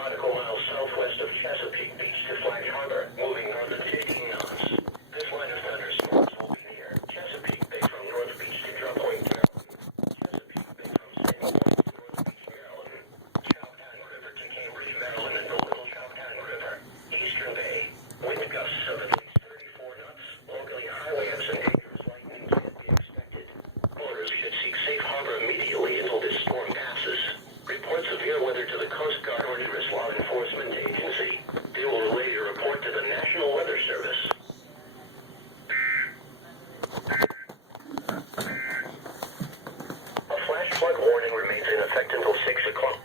nautical miles southwest of Chesapeake Beach to Flag Harbor, moving north at 15 knots. This line of thunderstorms will be near Chesapeake Bay from North Beach to Drop Point, Maryland. Chesapeake Bay from Sandy Point to North Beach, Maryland. Chowtown River to Cambridge, Maryland, and the Little Chowtown River. Eastern Bay. Wind gusts of at least 34 knots. Locally, high waves and dangerous lightning can be expected. Boaters should seek safe harbor immediately until this storm passes. Report severe weather to the Coast Guard or nearest law enforcement agency. They will relay your report to the National Weather Service. A flash flood warning remains in effect until 6 o'clock.